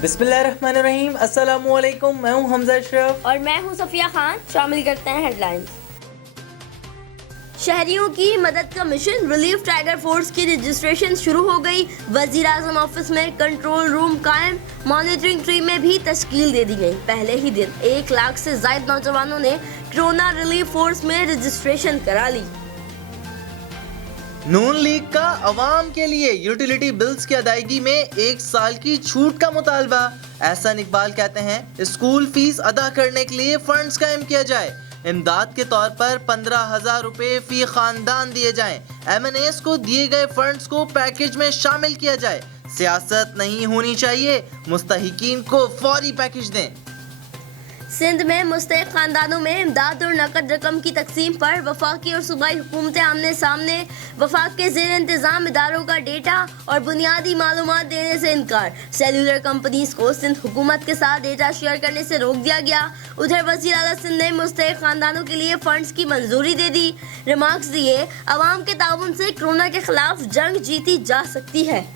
बिस्मिल्लाहिर्रहमानिर्रहीम। अस्सलाम वालेकुम। मैं हूं हमजा अशरफ और मैं हूं सफिया खान। शामिल करते हैं हेडलाइंस। शहरियों की मदद का मिशन रिलीफ टाइगर फोर्स की रजिस्ट्रेशन शुरू हो गई। वजीर आजम ऑफिस में कंट्रोल रूम कायम, मॉनिटरिंग टीम में भी तश्कील दे दी गई। पहले ही दिन 1 लाख से ज्यादा नौजवानों ने कोरोना रिलीफ फोर्स में रजिस्ट्रेशन करा ली। नून लीग का अवाम के लिए यूटिलिटी बिल्स की अदायगी में 1 साल की छूट का मुतालबा। एहसान इकबाल कहते हैं स्कूल फीस अदा करने के लिए फंड्स कायम किया जाए। इमदाद के तौर पर 15,000 रुपए फी खानदान दिए जाएं। MNAs को दिए गए फंड्स को पैकेज में शामिल किया जाए। सियासत नहीं होनी चाहिए, मुस्तहिकीन को फौरी पैकेज दें। सिंध में मुस्तहिक खानदानों में इमदाद और नकद रकम की तकसीम पर वफाकी और सूबाई हुकूमतें आमने सामने। वफाक के ज़ेर इंतज़ाम इदारों का डेटा और बुनियादी मालूमात देने से इनकार। सेलुलर कंपनीज को सिंध हुकूमत के साथ डेटा शेयर करने से रोक दिया गया। उधर वज़ीर आला सिंध ने मुस्तहिक खानदानों के लिए फंड्स की मंजूरी दे दी। रिमार्क्स दिए अवाम के ताउन से कोरोना के खिलाफ जंग जीती जा सकती है।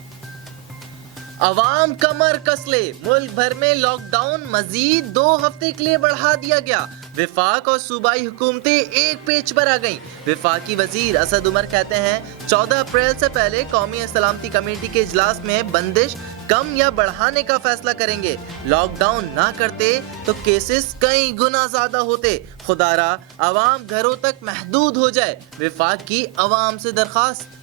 अवाम कमर कस ले, मुल्क भर में लॉकडाउन मजीद 2 हफ्ते के लिए बढ़ा दिया गया। विफाक और सूबाई हुकूमतें एक पेज पर आ गईं। विफाकी वजीर असद उमर कहते हैं 14 अप्रैल से पहले कौमी सलामती कमेटी के इजलास में बंदिश कम या बढ़ाने का फैसला करेंगे। लॉकडाउन ना करते तो केसेस कई गुना ज्यादा होते। खुदारा अवाम घरों तक महदूद हो जाए, विफाक की अवाम से दरख्वास्त।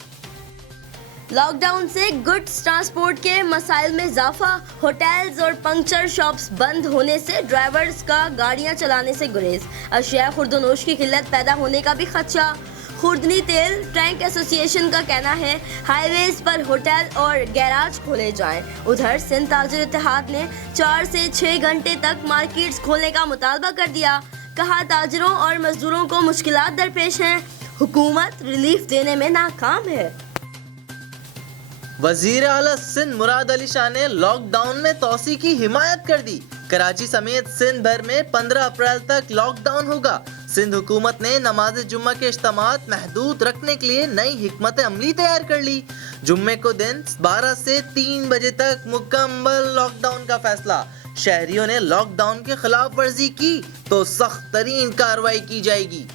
लॉकडाउन से गुड्स ट्रांसपोर्ट के मसाइल में इजाफा। होटल्स और पंक्चर शॉप्स बंद होने से ड्राइवर्स का गाड़ियां चलाने से गुरेज। अशिया खुर्दनोश की किल्लत पैदा होने का भी खदशा। खुर्दनी तेल टैंक एसोसिएशन का कहना है हाईवेज पर होटल और गैराज खोले जाएं। उधर सिंध ताजिर इत्तेहाद ने 4 से 6 घंटे तक मार्केट्स खोलने का मुतालबा कर दिया। कहा ताजिरों और मजदूरों को मुश्किलात दरपेश हैं, हुकूमत रिलीफ देने में नाकाम है। वजीर आला सिंध मुराद अली शाह ने लॉकडाउन में तोसी की हिमायत कर दी। कराची समेत सिंध भर में 15 अप्रैल तक लॉकडाउन होगा। सिंध हुकूमत ने नमाज जुम्मा के इज्तिमात महदूद रखने के लिए नई हिकमत अमली तैयार कर ली। जुम्मे को दिन 12 से 3 बजे तक मुकम्मल लॉकडाउन का फैसला। शहरियों ने लॉकडाउन की खिलाफ वर्जी की तो सख्त तरीन कार्रवाई की जाएगी।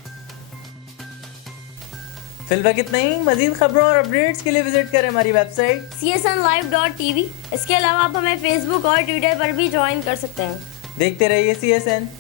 फिलहाल इतना ही। मजीद खबरों और अपडेट्स के लिए विजिट करें हमारी वेबसाइट csnlive.tv। इसके अलावा आप हमें फेसबुक और ट्विटर पर भी ज्वाइन कर सकते हैं। देखते रहिए CSN।